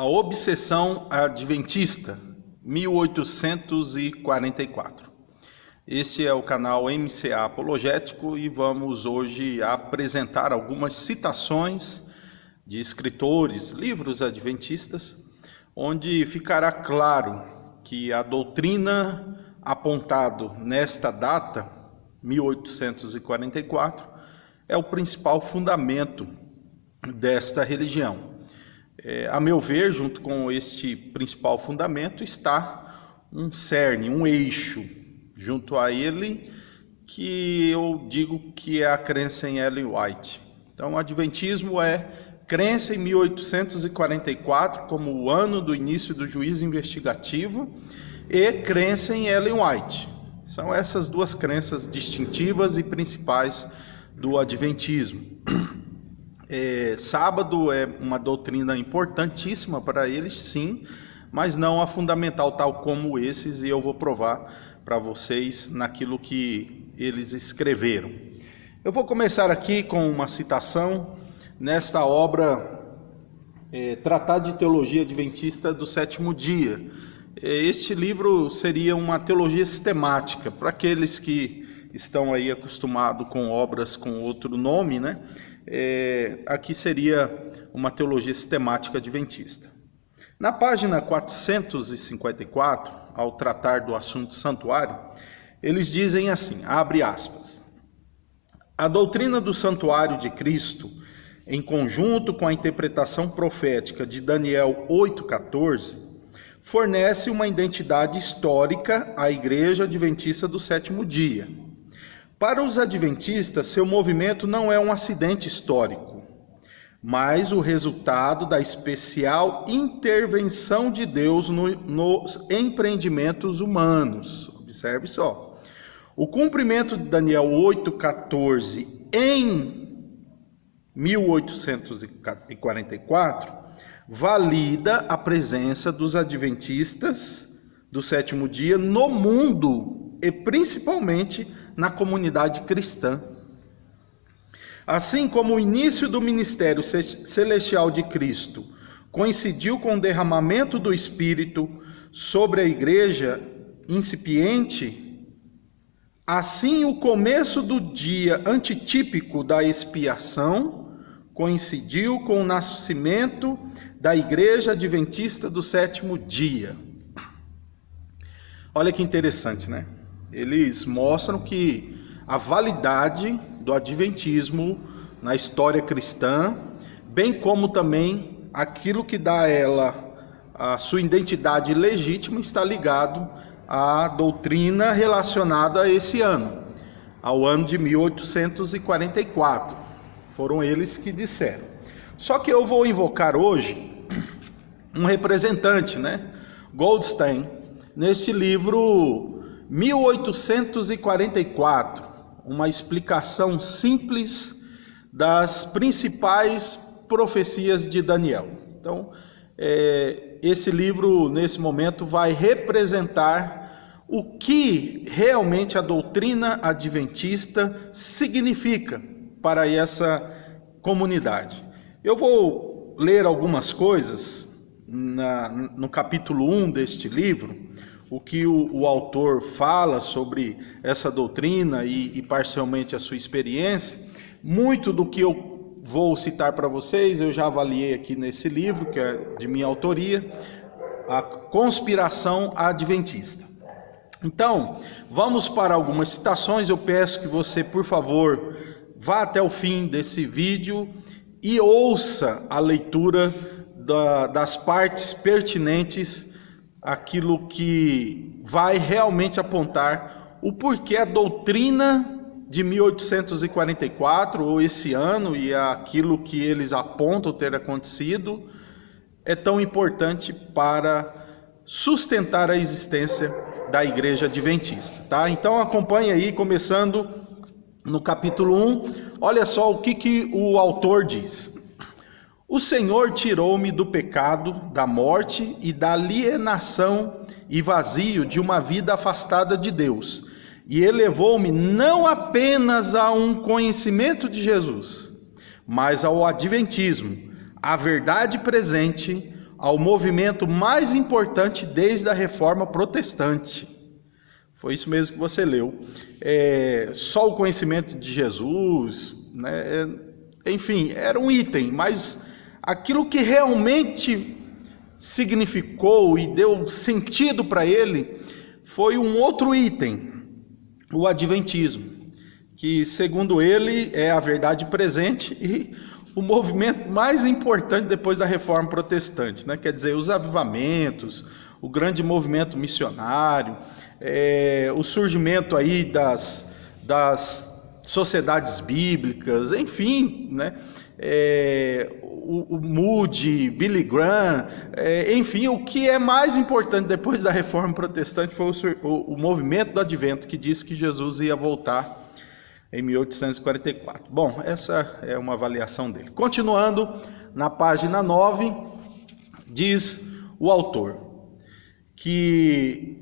A obsessão adventista, 1844. Este é o canal MCA Apologético e vamos hoje apresentar algumas citações de escritores, livros adventistas, onde ficará claro que a doutrina apontado nesta data, 1844, é o principal fundamento desta religião. A meu ver, junto com este principal fundamento, está um cerne, um eixo, junto a ele, que eu digo que é a crença em Ellen White. Então, o adventismo é crença em 1844 como o ano do início do juízo investigativo e crença em Ellen White. São essas duas crenças distintivas e principais do adventismo. Sábado é uma doutrina importantíssima para eles, sim, mas não a fundamental tal como esses, e eu vou provar para vocês naquilo que eles escreveram. Eu vou começar aqui com uma citação nesta obra Tratado de Teologia Adventista do Sétimo Dia. Este livro seria uma teologia sistemática, para aqueles que estão aí acostumados com obras com outro nome, né? Aqui seria uma teologia sistemática adventista. Na página 454, ao tratar do assunto santuário, eles dizem assim, abre aspas: a doutrina do santuário de Cristo, em conjunto com a interpretação profética de Daniel 8,14, fornece uma identidade histórica à Igreja Adventista do Sétimo Dia. Para os adventistas, seu movimento não é um acidente histórico, mas o resultado da especial intervenção de Deus nos empreendimentos humanos. Observe só. O cumprimento de Daniel 8,14 em 1844 valida a presença dos adventistas do sétimo dia no mundo e principalmente na comunidade cristã. Assim como o início do ministério celestial de Cristo coincidiu com o derramamento do Espírito sobre a igreja incipiente, assim o começo do dia antitípico da expiação coincidiu com o nascimento da Igreja Adventista do Sétimo Dia. Olha que interessante, né? Eles mostram que a validade do adventismo na história cristã, bem como também aquilo que dá a ela a sua identidade legítima, está ligado à doutrina relacionada a esse ano, ao ano de 1844. Foram eles que disseram. Só que eu vou invocar hoje um representante, né? Goldstein, neste livro 1844, uma explicação simples das principais profecias de Daniel. Então, esse livro, nesse momento, vai representar o que realmente a doutrina adventista significa para essa comunidade. Eu vou ler algumas coisas no capítulo 1 deste livro, o que o autor fala sobre essa doutrina e parcialmente a sua experiência. Muito do que eu vou citar para vocês, eu já avaliei aqui nesse livro, que é de minha autoria, A Conspiração Adventista. Então, vamos para algumas citações. Eu peço que você, por favor, vá até o fim desse vídeo e ouça a leitura das partes pertinentes, aquilo que vai realmente apontar o porquê a doutrina de 1844, ou esse ano, e aquilo que eles apontam ter acontecido, é tão importante para sustentar a existência da Igreja Adventista, tá? Então acompanhe aí, começando no capítulo 1, olha só o que o autor diz. O Senhor tirou-me do pecado, da morte e da alienação e vazio de uma vida afastada de Deus, e elevou-me não apenas a um conhecimento de Jesus, mas ao adventismo, a verdade presente, ao movimento mais importante desde a Reforma Protestante. Foi isso mesmo que você leu. Só o conhecimento de Jesus, né? Enfim, era um item, mas aquilo que realmente significou e deu sentido para ele foi um outro item, o adventismo, que segundo ele é a verdade presente e o movimento mais importante depois da Reforma Protestante, né? Quer dizer, os avivamentos, o grande movimento missionário, o surgimento aí das sociedades bíblicas, enfim, né? O Moody, Billy Graham, enfim, o que é mais importante depois da Reforma Protestante foi o movimento do Advento, que disse que Jesus ia voltar em 1844. Bom, essa é uma avaliação dele. Continuando, na página 9, diz o autor que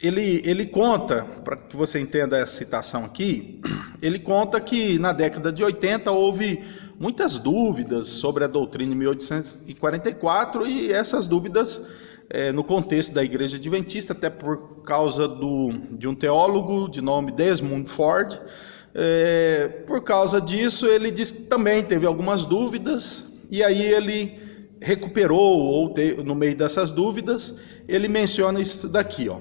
ele conta, para que você entenda essa citação aqui, ele conta que na década de 80 houve muitas dúvidas sobre a doutrina de 1844 e essas dúvidas no contexto da Igreja Adventista, até por causa de um teólogo de nome Desmond Ford. Por causa disso, ele também teve algumas dúvidas, e aí ele recuperou, no meio dessas dúvidas, ele menciona isso daqui, ó.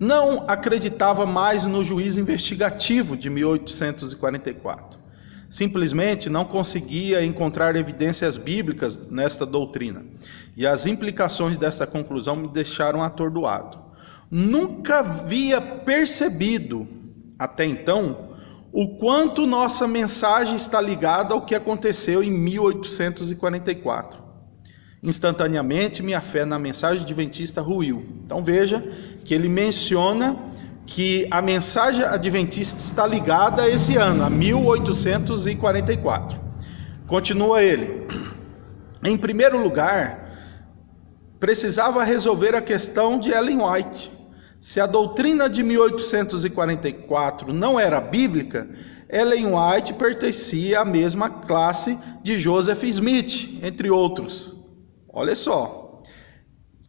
Não acreditava mais no juízo investigativo de 1844. Simplesmente não conseguia encontrar evidências bíblicas nesta doutrina, e as implicações dessa conclusão me deixaram atordoado. Nunca havia percebido, até então, o quanto nossa mensagem está ligada ao que aconteceu em 1844. Instantaneamente, minha fé na mensagem adventista ruiu. Então veja que ele menciona que a mensagem adventista está ligada a esse ano, a 1844. Continua ele. Em primeiro lugar, precisava resolver a questão de Ellen White. Se a doutrina de 1844 não era bíblica, Ellen White pertencia à mesma classe de Joseph Smith, entre outros. Olha só.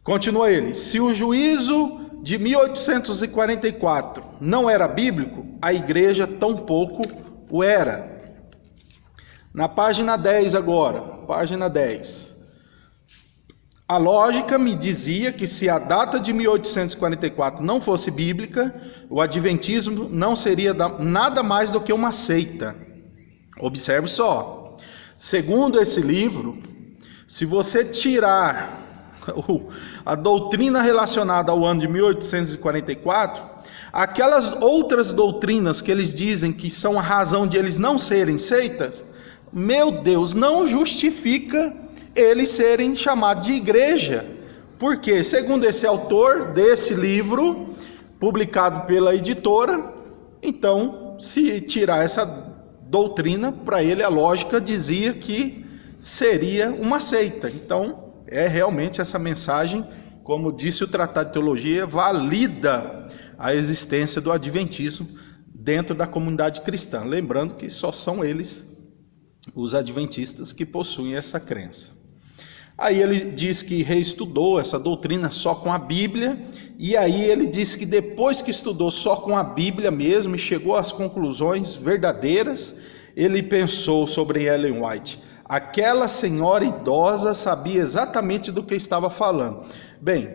Continua ele. Se o juízo de 1844 não era bíblico, a igreja tampouco o era. Na página 10 agora, página 10. A lógica me dizia que se a data de 1844 não fosse bíblica, o adventismo não seria nada mais do que uma seita. Observe só. Segundo esse livro, se você tirar a doutrina relacionada ao ano de 1844, aquelas outras doutrinas que eles dizem que são a razão de eles não serem seitas, meu Deus, não justifica eles serem chamados de igreja, porque segundo esse autor desse livro, publicado pela editora, então se tirar essa doutrina, para ele a lógica dizia que seria uma seita. Então realmente essa mensagem, como disse o Tratado de Teologia, valida a existência do adventismo dentro da comunidade cristã, lembrando que só são eles, os adventistas, que possuem essa crença. Aí ele diz que reestudou essa doutrina só com a Bíblia, e aí ele diz que depois que estudou só com a Bíblia mesmo e chegou às conclusões verdadeiras, ele pensou sobre Ellen White. Aquela senhora idosa sabia exatamente do que estava falando. Bem,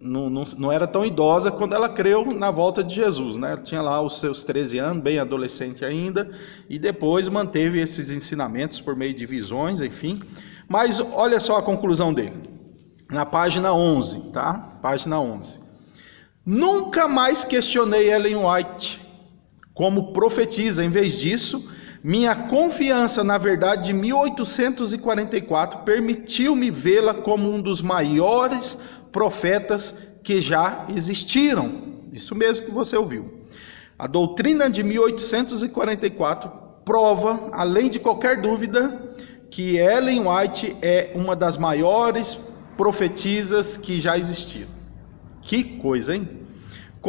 não era tão idosa quando ela creu na volta de Jesus, né? Ela tinha lá os seus 13 anos, bem adolescente ainda, e depois manteve esses ensinamentos por meio de visões, enfim. Mas olha só a conclusão dele, na página 11, tá? Página 11. Nunca mais questionei Ellen White como profetisa. Em vez disso, minha confiança na verdade de 1844 permitiu-me vê-la como um dos maiores profetas que já existiram. Isso mesmo que você ouviu. A doutrina de 1844 prova, além de qualquer dúvida, que Ellen White é uma das maiores profetisas que já existiram. Que coisa, hein?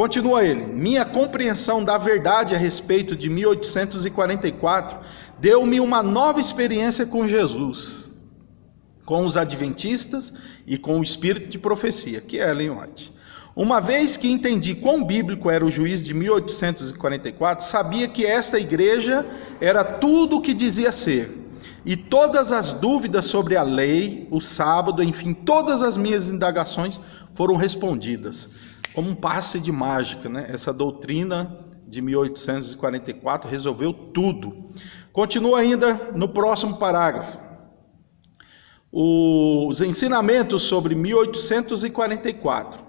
Continua ele: minha compreensão da verdade a respeito de 1844 deu-me uma nova experiência com Jesus, com os adventistas e com o espírito de profecia, que é Ellen White. Uma vez que entendi quão bíblico era o juízo de 1844, sabia que esta igreja era tudo o que dizia ser, e todas as dúvidas sobre a lei, o sábado, enfim, todas as minhas indagações foram respondidas, como um passe de mágica, né? Essa doutrina de 1844 resolveu tudo. Continua ainda no próximo parágrafo. Os ensinamentos sobre 1844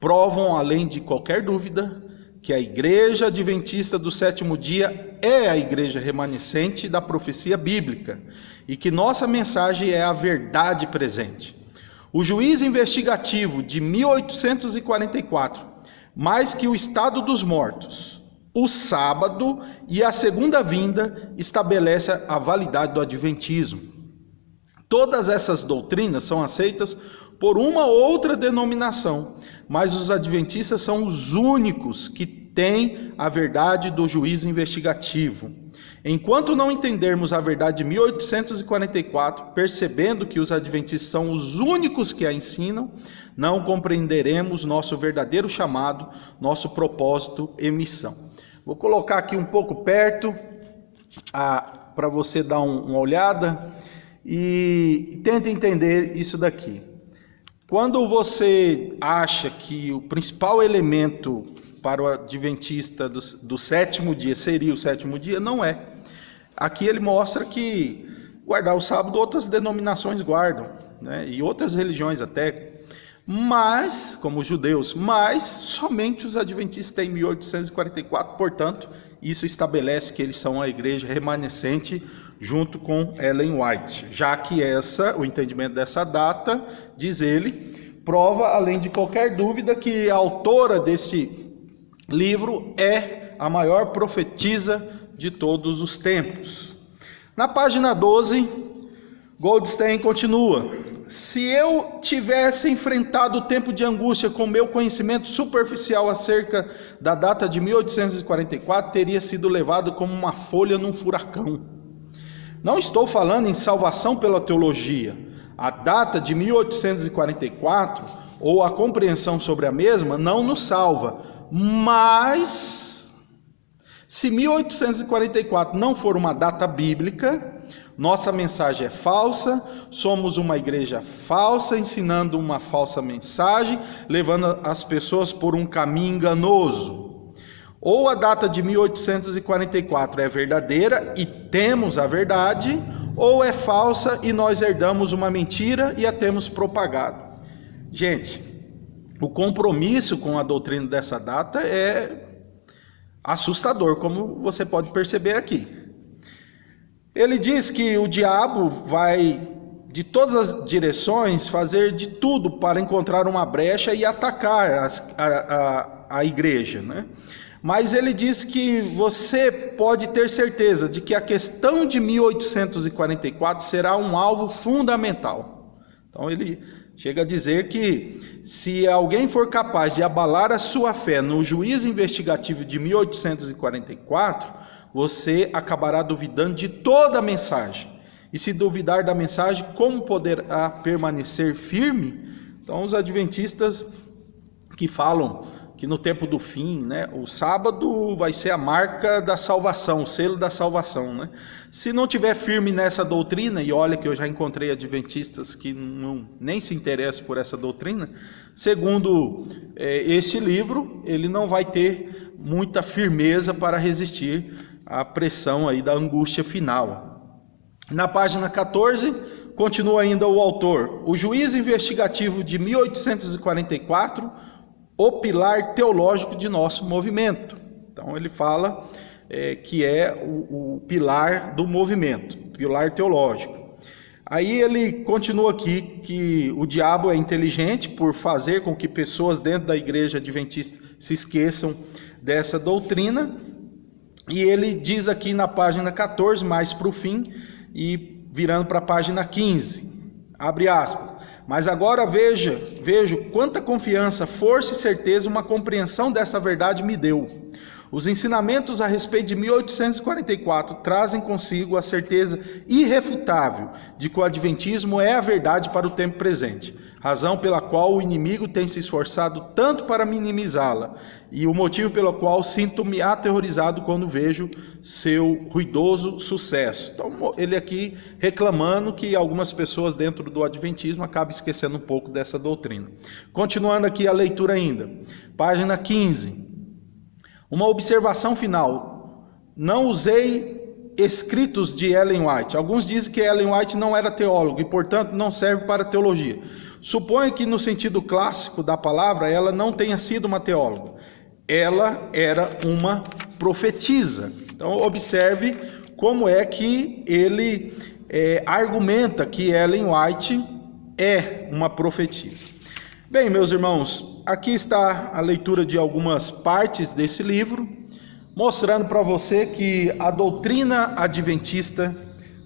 provam, além de qualquer dúvida, que a Igreja Adventista do Sétimo Dia é a igreja remanescente da profecia bíblica e que nossa mensagem é a verdade presente. O juízo investigativo de 1844, mais que o estado dos mortos, o sábado e a segunda vinda, estabelece a validade do adventismo. Todas essas doutrinas são aceitas por uma outra denominação, mas os adventistas são os únicos que têm a verdade do juízo investigativo. Enquanto não entendermos a verdade de 1844, percebendo que os adventistas são os únicos que a ensinam, não compreenderemos nosso verdadeiro chamado, nosso propósito e missão. Vou colocar aqui um pouco perto, para você dar uma olhada e tenta entender isso daqui. Quando você acha que o principal elemento para o adventista do sétimo dia seria o sétimo dia, não é. Aqui ele mostra que guardar o sábado outras denominações guardam, né? E outras religiões até, mas, como os judeus, mas somente os adventistas têm 1844, portanto, isso estabelece que eles são a igreja remanescente junto com Ellen White, já que o entendimento dessa data, diz ele, prova, além de qualquer dúvida, que a autora desse livro é a maior profetisa de todos os tempos. Na página 12, Goldstein continua: se eu tivesse enfrentado o tempo de angústia com meu conhecimento superficial acerca da data de 1844, teria sido levado como uma folha num furacão. Não estou falando em salvação pela teologia. A data de 1844, ou a compreensão sobre a mesma, não nos salva. Mas, se 1844 não for uma data bíblica, nossa mensagem é falsa, somos uma igreja falsa, ensinando uma falsa mensagem, levando as pessoas por um caminho enganoso. Ou a data de 1844 é verdadeira e temos a verdade, ou é falsa e nós herdamos uma mentira e a temos propagado. Gente, o compromisso com a doutrina dessa data é assustador, como você pode perceber aqui. Ele diz que o diabo vai, de todas as direções, fazer de tudo para encontrar uma brecha e atacar a igreja, né? Mas ele diz que você pode ter certeza de que a questão de 1844 será um alvo fundamental. Então ele chega a dizer que se alguém for capaz de abalar a sua fé no juízo investigativo de 1844, você acabará duvidando de toda a mensagem. E se duvidar da mensagem, como poderá permanecer firme? Então os adventistas que falam que no tempo do fim, né, o sábado vai ser a marca da salvação, o selo da salvação, né? Se não tiver firme nessa doutrina, e olha que eu já encontrei adventistas que nem se interessam por essa doutrina, segundo este livro, ele não vai ter muita firmeza para resistir à pressão aí da angústia final. Na página 14, continua ainda o autor: o juízo investigativo de 1844, o pilar teológico de nosso movimento. Então ele fala que é o pilar do movimento, pilar teológico. Aí ele continua aqui que o diabo é inteligente por fazer com que pessoas dentro da igreja adventista se esqueçam dessa doutrina, e ele diz aqui na página 14, mais para o fim, e virando para a página 15, abre aspas: Mas agora vejo quanta confiança, força e certeza uma compreensão dessa verdade me deu. Os ensinamentos a respeito de 1844 trazem consigo a certeza irrefutável de que o adventismo é a verdade para o tempo presente, razão pela qual o inimigo tem se esforçado tanto para minimizá-la, e o motivo pelo qual sinto-me aterrorizado quando vejo seu ruidoso sucesso. Então, ele aqui reclamando que algumas pessoas dentro do adventismo acabam esquecendo um pouco dessa doutrina. Continuando aqui a leitura ainda, página 15. Uma observação final. Não usei escritos de Ellen White. Alguns dizem que Ellen White não era teólogo e, portanto, não serve para teologia. Suponho que, no sentido clássico da palavra, ela não tenha sido uma teóloga. Ela era uma profetisa. Então, observe como é que ele argumenta que Ellen White é uma profetisa. Bem, meus irmãos, aqui está a leitura de algumas partes desse livro, mostrando para você que a doutrina adventista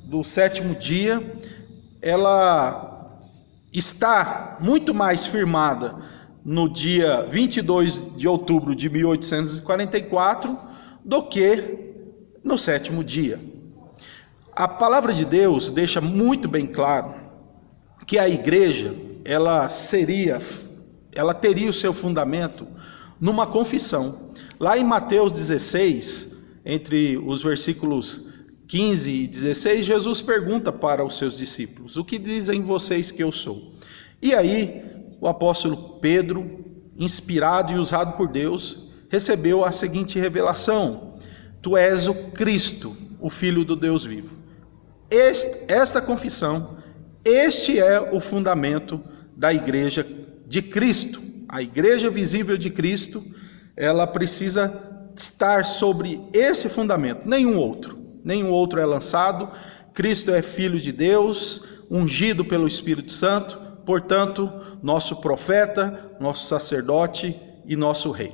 do sétimo dia, ela está muito mais firmada no dia 22 de outubro de 1844 do que no sétimo dia. A palavra de Deus deixa muito bem claro que a igreja, ela teria o seu fundamento numa confissão. Lá em Mateus 16, entre os versículos 15 e 16, Jesus pergunta para os seus discípulos: o que dizem vocês que eu sou? E aí, o apóstolo Pedro, inspirado e usado por Deus, recebeu a seguinte revelação: tu és o Cristo, o Filho do Deus vivo. Esta confissão, este é o fundamento da igreja de Cristo. A igreja visível de Cristo, ela precisa estar sobre esse fundamento, nenhum outro é lançado. Cristo é Filho de Deus, ungido pelo Espírito Santo, portanto, nosso profeta, nosso sacerdote e nosso rei.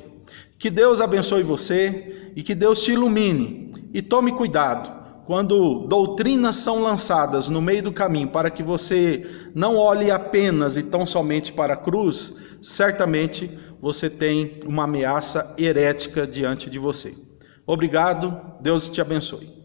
Que Deus abençoe você e que Deus te ilumine. E tome cuidado quando doutrinas são lançadas no meio do caminho, para que você não olhe apenas e tão somente para a cruz. Certamente você tem uma ameaça herética diante de você. Obrigado, Deus te abençoe.